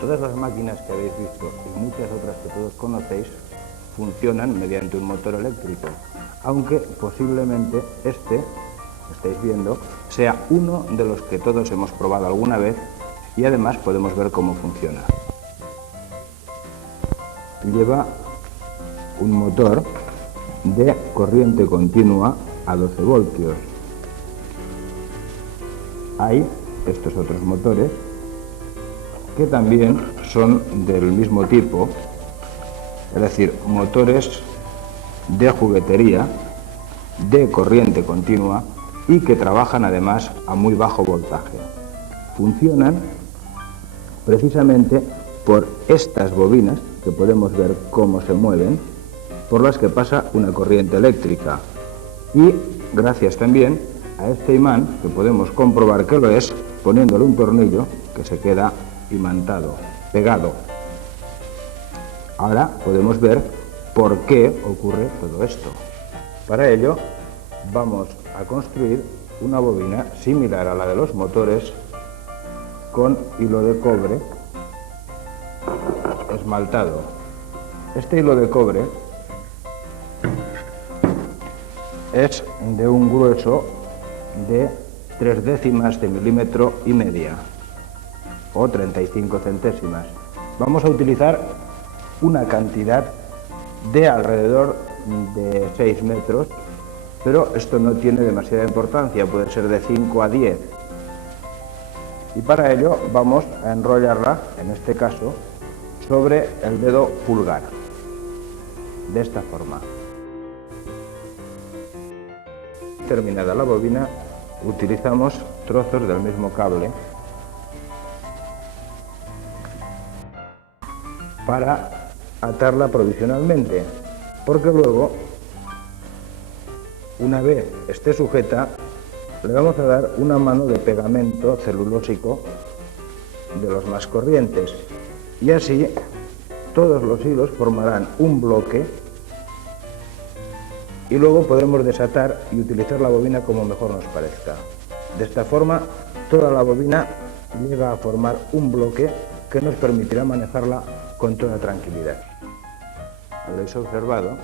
Todas las máquinas que habéis visto y muchas otras que todos conocéis funcionan mediante un motor eléctrico, aunque posiblemente este, que estáis viendo, sea uno de los que todos hemos probado alguna vez y además podemos ver cómo funciona. Lleva un motor de corriente continua a 12 voltios. Hay estos otros motores que también son del mismo tipo, es decir, motores de juguetería de corriente continua y que trabajan además a muy bajo voltaje. Funcionan precisamente por estas bobinas que podemos ver cómo se mueven, por las que pasa una corriente eléctrica, y gracias también a este imán, que podemos comprobar que lo es poniéndole un tornillo que se queda imantado, pegado. Ahora podemos ver por qué ocurre todo esto. Para ello vamos a construir una bobina similar a la de los motores con hilo de cobre esmaltado. Este hilo de cobre es de un grueso de 0,3 de milímetro y media o 35 centésimas. Vamos a utilizar una cantidad de alrededor de 6 metros, pero esto no tiene demasiada importancia, puede ser de 5 a 10. Y para ello vamos a enrollarla, en este caso, sobre el dedo pulgar, de esta forma. Terminada la bobina, utilizamos trozos del mismo cable para atarla provisionalmente, porque luego, una vez esté sujeta, le vamos a dar una mano de pegamento celulósico de los más corrientes, y así todos los hilos formarán un bloque y luego podremos desatar y utilizar la bobina como mejor nos parezca. De esta forma, toda la bobina llega a formar un bloque que nos permitirá manejarla con toda tranquilidad. Habréis observado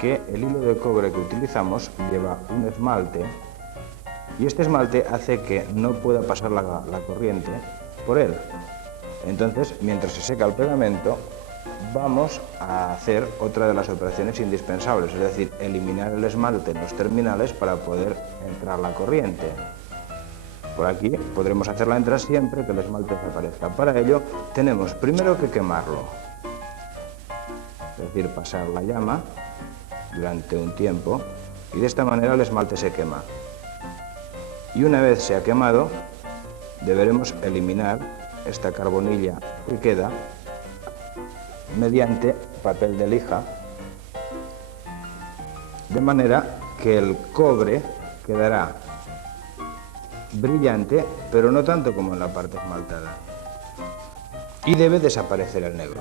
que el hilo de cobre que utilizamos lleva un esmalte y este esmalte hace que no pueda pasar la corriente por él. Entonces, mientras se seca el pegamento, vamos a hacer otra de las operaciones indispensables, es decir, eliminar el esmalte en los terminales para poder entrar la corriente. Por aquí podremos hacerla entrar siempre que el esmalte desaparezca. Para ello tenemos primero que quemarlo, es decir, pasar la llama durante un tiempo y de esta manera el esmalte se quema. Y una vez se ha quemado, deberemos eliminar esta carbonilla que queda mediante papel de lija, de manera que el cobre quedará brillante, pero no tanto como en la parte esmaltada, y debe desaparecer el negro.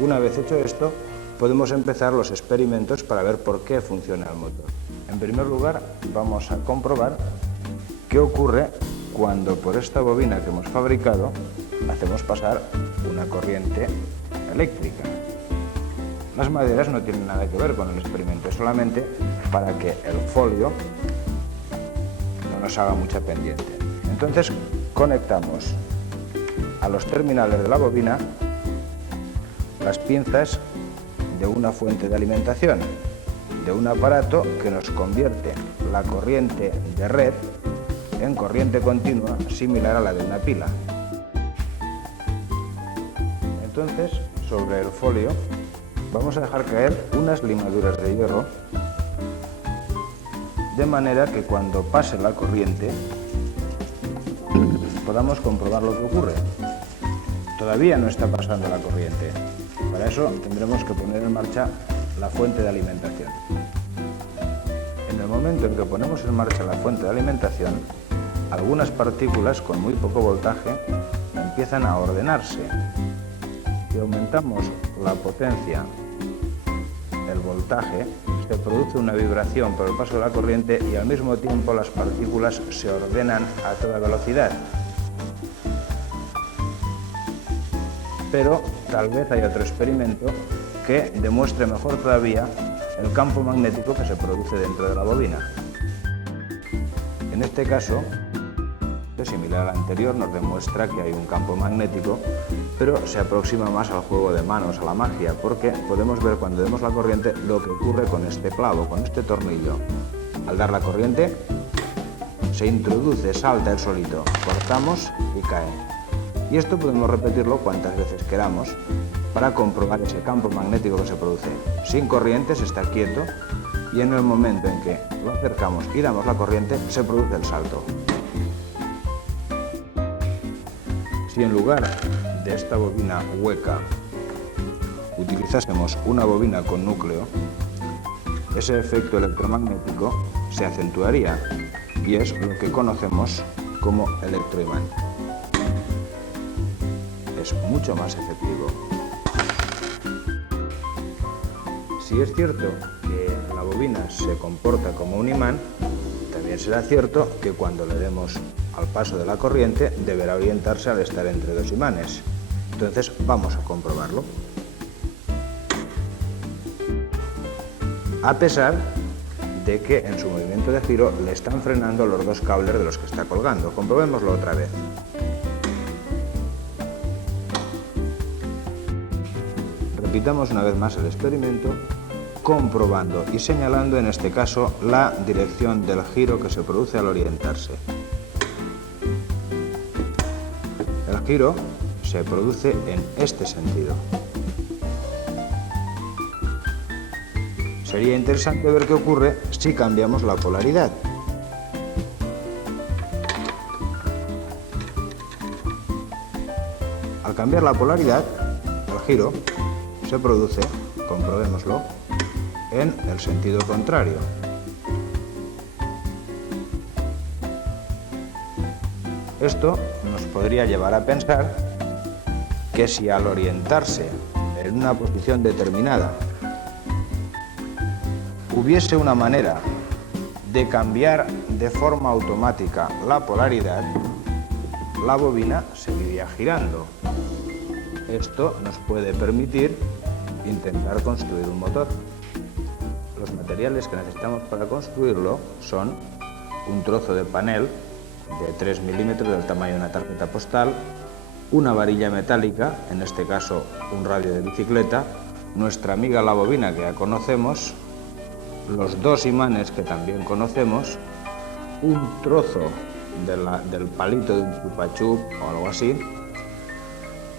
Una vez hecho esto, podemos empezar los experimentos para ver por qué funciona el motor. En primer lugar, vamos a comprobar qué ocurre cuando por esta bobina que hemos fabricado hacemos pasar una corriente eléctrica. Las maderas no tienen nada que ver con el experimento, solamente para que el folio no nos haga mucha pendiente. Entonces conectamos a los terminales de la bobina las pinzas de una fuente de alimentación, de un aparato que nos convierte la corriente de red en corriente continua similar a la de una pila. Entonces, sobre el folio vamos a dejar caer unas limaduras de hierro, de manera que cuando pase la corriente podamos comprobar lo que ocurre. Todavía no está pasando la corriente. Para eso tendremos que poner en marcha la fuente de alimentación. En el momento en que ponemos en marcha la fuente de alimentación, algunas partículas con muy poco voltaje empiezan a ordenarse. Si aumentamos la potencia, el voltaje, se produce una vibración por el paso de la corriente y al mismo tiempo las partículas se ordenan a toda velocidad. Pero tal vez haya otro experimento que demuestre mejor todavía el campo magnético que se produce dentro de la bobina. En este caso, similar al anterior, nos demuestra que hay un campo magnético, pero se aproxima más al juego de manos, a la magia, porque podemos ver cuando demos la corriente lo que ocurre con este clavo, con este tornillo. Al dar la corriente, se introduce, salta el solito, cortamos y cae. Y esto podemos repetirlo cuantas veces queramos para comprobar ese campo magnético que se produce. Sin corriente se está quieto y en el momento en que lo acercamos y damos la corriente, se produce el salto. Si en lugar de esta bobina hueca utilizásemos una bobina con núcleo, ese efecto electromagnético se acentuaría y es lo que conocemos como electroimán. Es mucho más efectivo. Si es cierto que la bobina se comporta como un imán, también será cierto que cuando le demos al paso de la corriente deberá orientarse al estar entre dos imanes. Entonces vamos a comprobarlo. A pesar de que en su movimiento de giro le están frenando los dos cables de los que está colgando. Comprobémoslo otra vez. Repitamos una vez más el experimento, comprobando y señalando en este caso la dirección del giro que se produce al orientarse. El giro se produce en este sentido. Sería interesante ver qué ocurre si cambiamos la polaridad. Al cambiar la polaridad, el giro se produce, comprobémoslo, en el sentido contrario. Esto nos podría llevar a pensar que si al orientarse en una posición determinada hubiese una manera de cambiar de forma automática la polaridad, la bobina seguiría girando. Esto nos puede permitir intentar construir un motor. Los materiales que necesitamos para construirlo son un trozo de panel de 3 milímetros del tamaño de una tarjeta postal, una varilla metálica, en este caso un radio de bicicleta, nuestra amiga la bobina que ya conocemos, los dos imanes que también conocemos, un trozo del palito de un chupa-chup o algo así,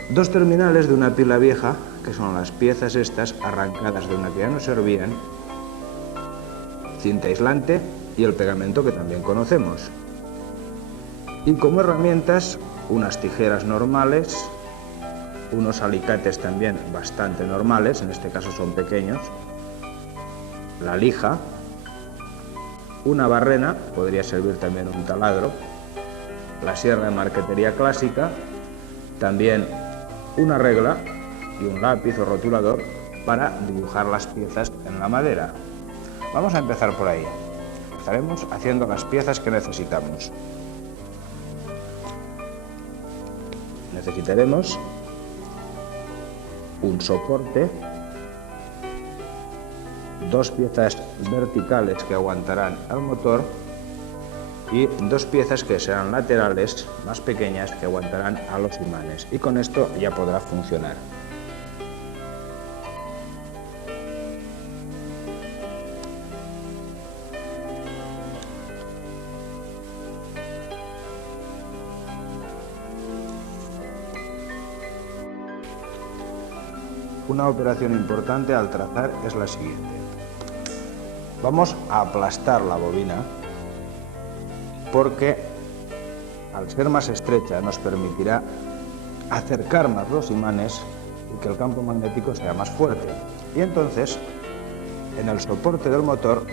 dos terminales de una pila vieja, que son las piezas estas arrancadas de una que ya no servían, cinta aislante y el pegamento que también conocemos. Y como herramientas, unas tijeras normales, unos alicates también bastante normales, en este caso son pequeños, la lija, una barrena, podría servir también un taladro, la sierra de marquetería clásica, también una regla y un lápiz o rotulador para dibujar las piezas en la madera. Vamos a empezar por ahí. Empezaremos haciendo las piezas que necesitamos. Necesitaremos un soporte, dos piezas verticales que aguantarán al motor y dos piezas que serán laterales, más pequeñas, que aguantarán a los imanes. Y con esto ya podrá funcionar. Una operación importante al trazar es la siguiente. Vamos a aplastar la bobina porque al ser más estrecha nos permitirá acercar más los imanes y que el campo magnético sea más fuerte. Y entonces en el soporte del motor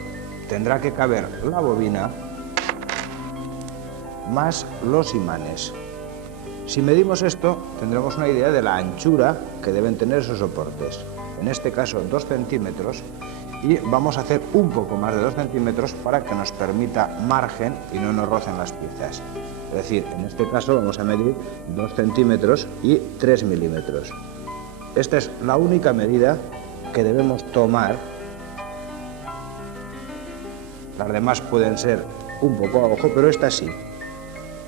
tendrá que caber la bobina más los imanes. Si medimos esto, tendremos una idea de la anchura que deben tener esos soportes. En este caso 2 centímetros, y vamos a hacer un poco más de 2 centímetros para que nos permita margen y no nos rocen las piezas. Es decir, en este caso vamos a medir 2 centímetros y 3 milímetros. Esta es la única medida que debemos tomar. Las demás pueden ser un poco a ojo, pero esta sí,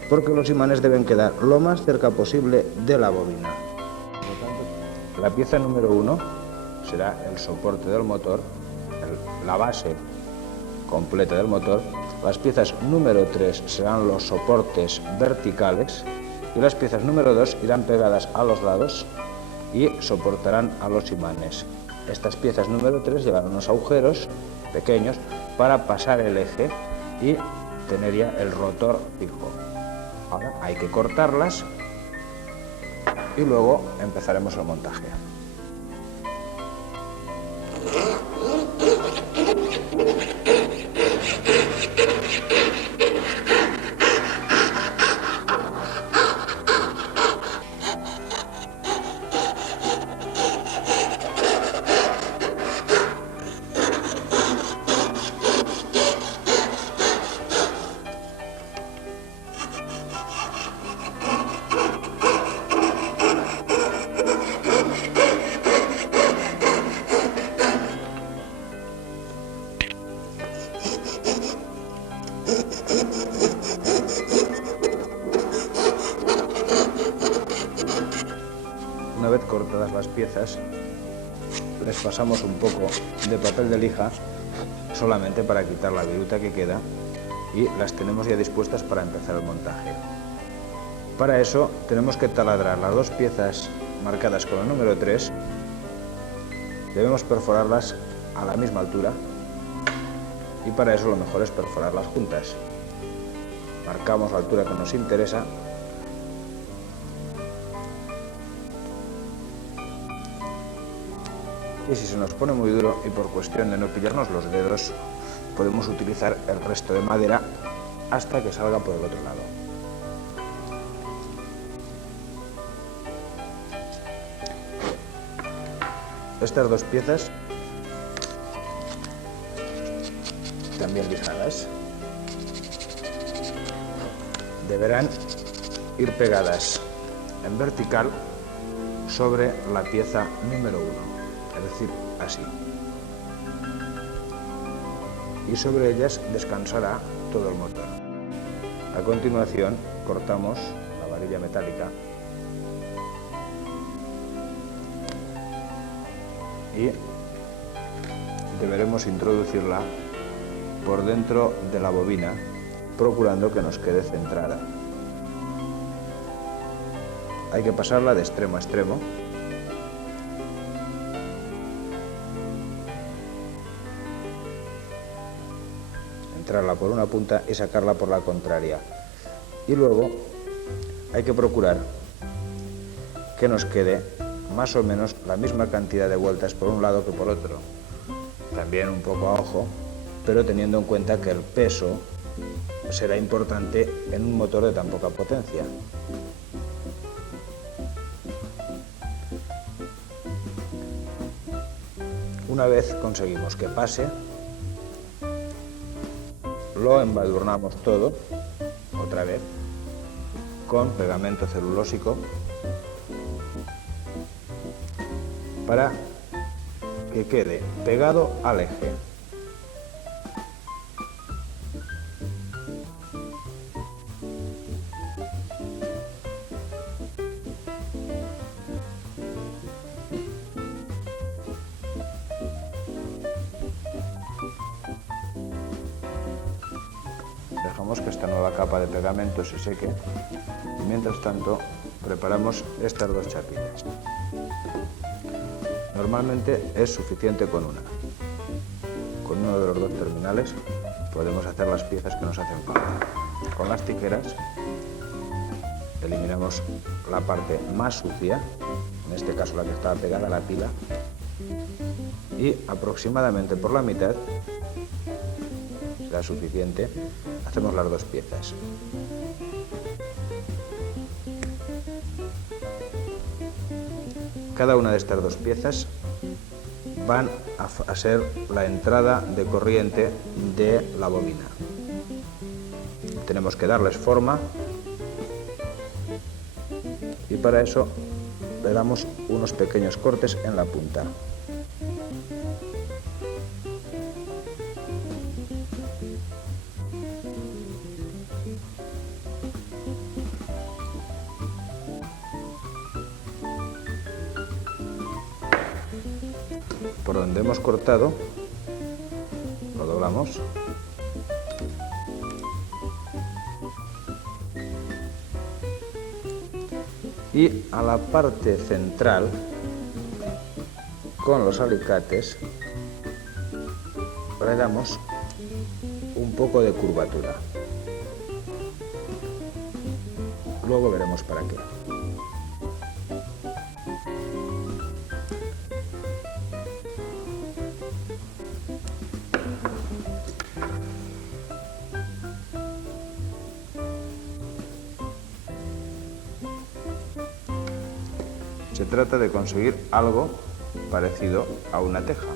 porque los imanes deben quedar lo más cerca posible de la bobina. Por lo tanto, la pieza número 1 será el soporte del motor, la base completa del motor. Las piezas número 3 serán los soportes verticales y las piezas número 2 irán pegadas a los lados y soportarán a los imanes. Estas piezas número 3 llevarán unos agujeros pequeños para pasar el eje y tener ya el rotor fijo. Ahora hay que cortarlas y luego empezaremos el montaje. Una vez cortadas las piezas, les pasamos un poco de papel de lija solamente para quitar la viruta que queda y las tenemos ya dispuestas para empezar el montaje. Para eso tenemos que taladrar las 2 piezas marcadas con el número 3, debemos perforarlas a la misma altura y para eso lo mejor es perforarlas juntas. Marcamos la altura que nos interesa y si se nos pone muy duro y por cuestión de no pillarnos los dedos, podemos utilizar el resto de madera hasta que salga por el otro lado. Estas 2 piezas, también lijadas, deberán ir pegadas en vertical sobre la pieza número 1, es decir, así. Y sobre ellas descansará todo el motor. A continuación cortamos la varilla metálica y deberemos introducirla por dentro de la bobina, procurando que nos quede centrada. Hay que pasarla de extremo a extremo. Entrarla por una punta y sacarla por la contraria. Y luego hay que procurar que nos quede más o menos la misma cantidad de vueltas por un lado que por otro. También un poco a ojo, pero teniendo en cuenta que el peso será importante en un motor de tan poca potencia. Una vez conseguimos que pase, lo embadurnamos todo, otra vez, con pegamento celulósico para que quede pegado al eje. Dejamos que esta nueva capa de pegamento se seque y mientras tanto preparamos estas 2 chapillas. Normalmente es suficiente con una. Con uno de los 2 terminales podemos hacer las piezas que nos hacen falta. Con las tijeras eliminamos la parte más sucia, en este caso la que estaba pegada a la pila, y aproximadamente por la mitad, será suficiente, hacemos las 2 piezas. Cada una de estas 2 piezas van a ser la entrada de corriente de la bobina. Tenemos que darles forma y para eso le damos unos pequeños cortes en la punta. Por donde hemos cortado, lo doblamos y a la parte central, con los alicates, le damos un poco de curvatura. Luego veremos para qué. Se trata de conseguir algo parecido a una teja.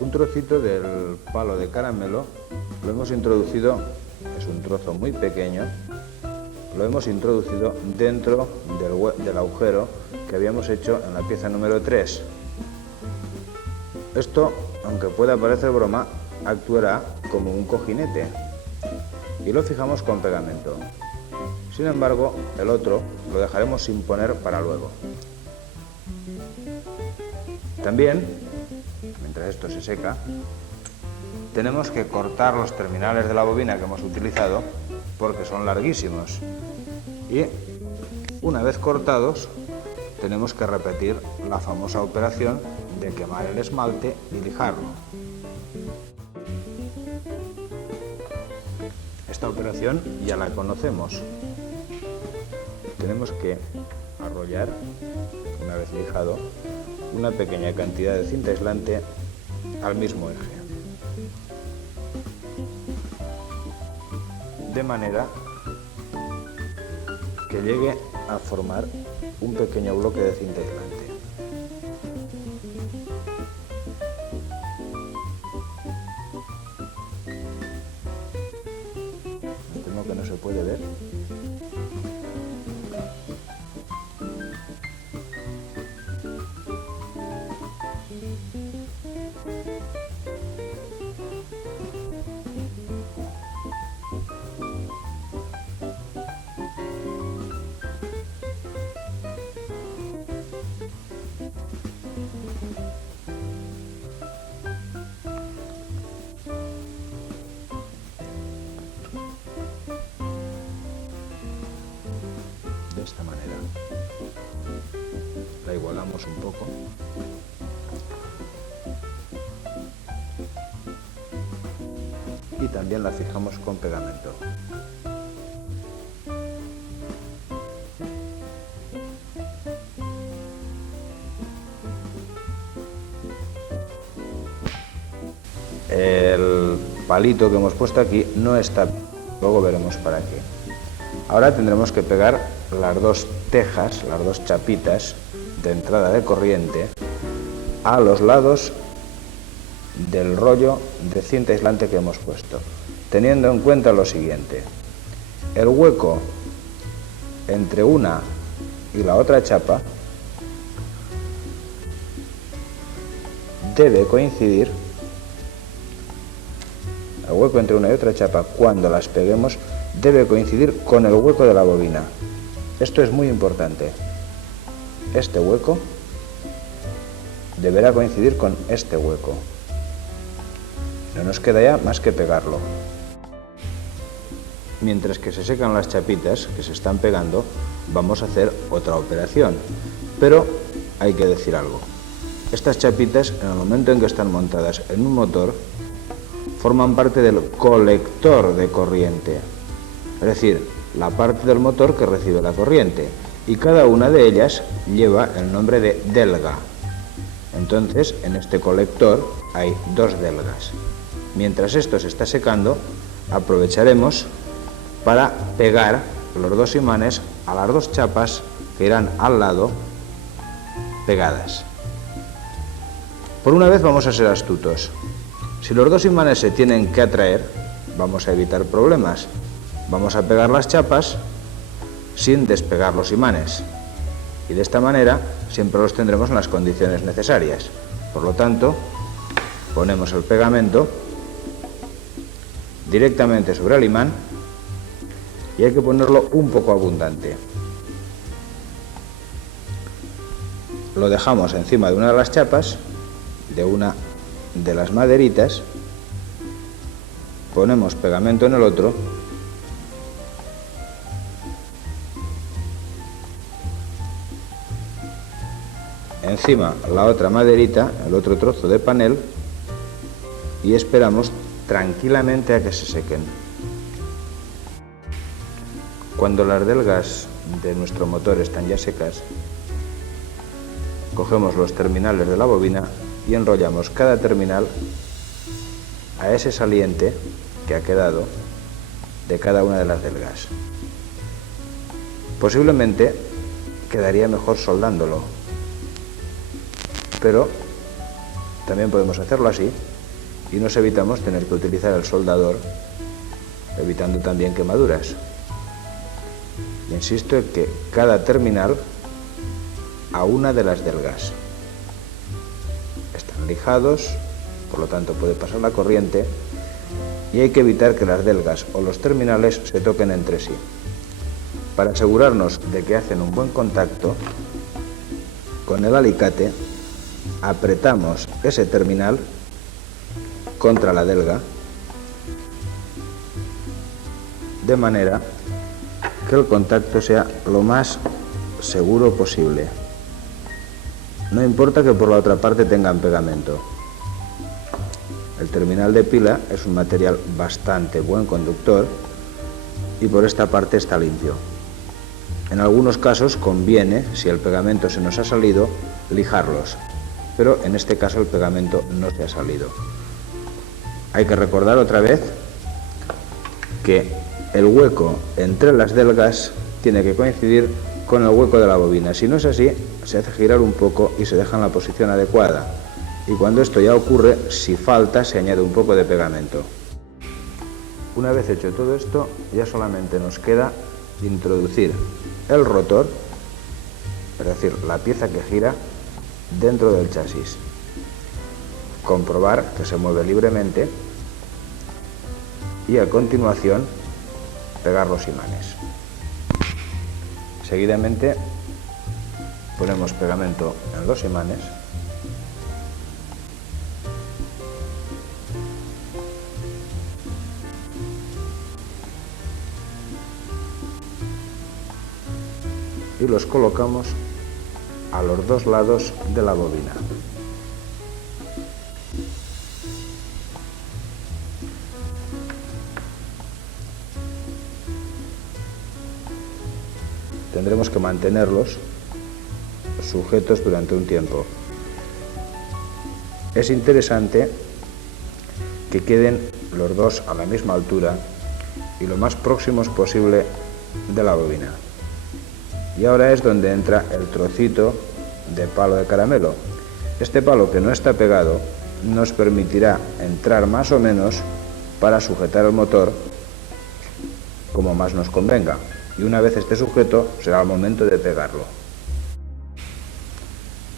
Un trocito del palo de caramelo lo hemos introducido, es un trozo muy pequeño, lo hemos introducido dentro del agujero que habíamos hecho en la pieza número 3. Esto, aunque pueda parecer broma, actuará como un cojinete y lo fijamos con pegamento. Sin embargo, el otro lo dejaremos sin poner para luego. También, mientras esto se seca, tenemos que cortar los terminales de la bobina que hemos utilizado porque son larguísimos. Y una vez cortados, tenemos que repetir la famosa operación de quemar el esmalte y lijarlo. Esta operación ya la conocemos. Tenemos que arrollar, una vez lijado, una pequeña cantidad de cinta aislante al mismo eje, de manera que llegue a formar un pequeño bloque de cinta aislante. Me temo que no se puede ver. De esta manera la igualamos un poco y también la fijamos con pegamento. El palito que hemos puesto aquí no está, luego veremos para qué. Ahora tendremos que pegar las dos tejas, las dos chapitas de entrada de corriente a los lados del rollo de cinta aislante que hemos puesto, teniendo en cuenta lo siguiente: el hueco entre una y la otra chapa debe coincidir, el hueco entre una y otra chapa cuando las peguemos debe coincidir con el hueco de la bobina. Esto es muy importante. Este hueco deberá coincidir con este hueco. No nos queda ya más que pegarlo. Mientras que se secan las chapitas que se están pegando, vamos a hacer otra operación. Pero hay que decir algo. Estas chapitas, en el momento en que están montadas en un motor, forman parte del colector de corriente. Es decir, la parte del motor que recibe la corriente, y cada una de ellas lleva el nombre de delga. Entonces, en este colector hay dos delgas. Mientras esto se está secando, aprovecharemos para pegar los dos imanes a las dos chapas que irán al lado pegadas. Por una vez vamos a ser astutos. Si los dos imanes se tienen que atraer, vamos a evitar problemas. Vamos a pegar las chapas sin despegar los imanes. Y de esta manera siempre los tendremos en las condiciones necesarias. Por lo tanto, ponemos el pegamento directamente sobre el imán y hay que ponerlo un poco abundante. Lo dejamos encima de una de las chapas, de una de las maderitas, ponemos pegamento en el otro encima la otra maderita, el otro trozo de panel, y esperamos tranquilamente a que se sequen. Cuando las delgas de nuestro motor están ya secas, cogemos los terminales de la bobina y enrollamos cada terminal a ese saliente que ha quedado de cada una de las delgas. Posiblemente quedaría mejor soldándolo, pero también podemos hacerlo así y nos evitamos tener que utilizar el soldador, evitando también quemaduras. Insisto en que cada terminal a una de las delgas. Están lijados, por lo tanto puede pasar la corriente y hay que evitar que las delgas o los terminales se toquen entre sí. Para asegurarnos de que hacen un buen contacto, con el alicate apretamos ese terminal contra la delga de manera que el contacto sea lo más seguro posible. No importa que por la otra parte tengan pegamento. El terminal de pila es un material bastante buen conductor y por esta parte está limpio. En algunos casos conviene, si el pegamento se nos ha salido, lijarlos, pero en este caso el pegamento no se ha salido. Hay que recordar otra vez que el hueco entre las delgas tiene que coincidir con el hueco de la bobina. Si no es así, se hace girar un poco y se deja en la posición adecuada. Y cuando esto ya ocurre, si falta, se añade un poco de pegamento. Una vez hecho todo esto, ya solamente nos queda introducir el rotor, es decir, la pieza que gira, dentro del chasis. Comprobar que se mueve libremente y a continuación pegar los imanes. Seguidamente ponemos pegamento en los imanes y los colocamos a los dos lados de la bobina. Tendremos que mantenerlos sujetos durante un tiempo. Es interesante que queden los dos a la misma altura y lo más próximos posible de la bobina. Y ahora es donde entra el trocito de palo de caramelo. Este palo, que no está pegado, nos permitirá entrar más o menos para sujetar el motor como más nos convenga. Y una vez esté sujeto, será el momento de pegarlo.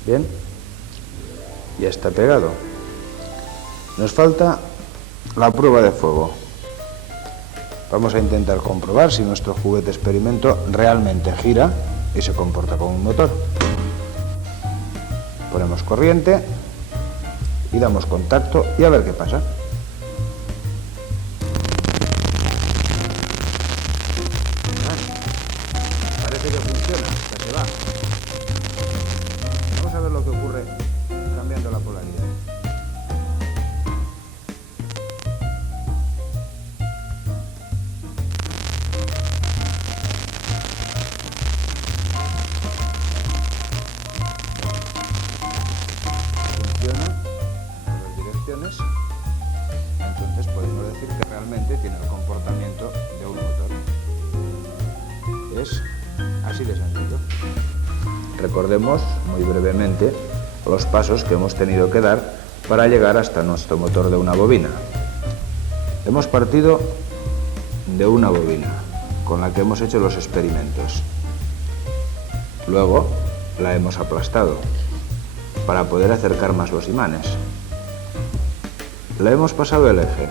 Bien, ya está pegado. Nos falta la prueba de fuego. Vamos a intentar comprobar si nuestro juguete experimento realmente gira y se comporta como un motor. Ponemos corriente y damos contacto y a ver qué pasa. Parece que funciona, ya se va. Vamos a ver lo que ocurre cambiando la polaridad. Funciona en las direcciones, entonces podemos decir que realmente tiene el comportamiento de un motor. Es así de sencillo. Recordemos muy brevemente los pasos que hemos tenido que dar para llegar hasta nuestro motor de una bobina. Hemos partido de una bobina con la que hemos hecho los experimentos. Luego la hemos aplastado para poder acercar más los imanes. Le hemos pasado el eje.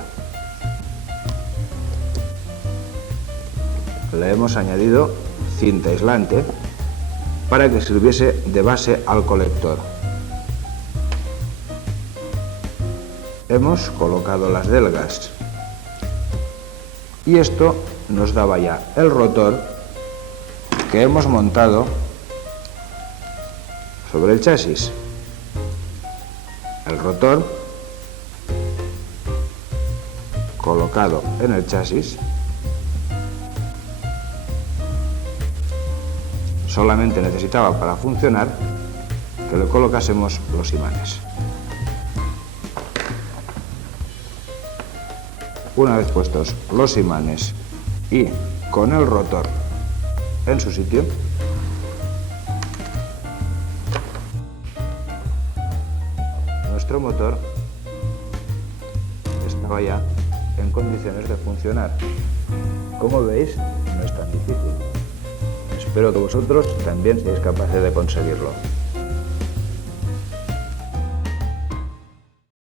Le hemos añadido cinta aislante para que sirviese de base al colector. Hemos colocado las delgas y esto nos daba ya el rotor que hemos montado sobre el chasis. El rotor colocado en el chasis. Solamente necesitaba para funcionar que le colocásemos los imanes. Una vez puestos los imanes y con el rotor en su sitio, nuestro motor estaba ya en condiciones de funcionar. Como veis, no es tan difícil. Espero que vosotros también seáis capaces de conseguirlo.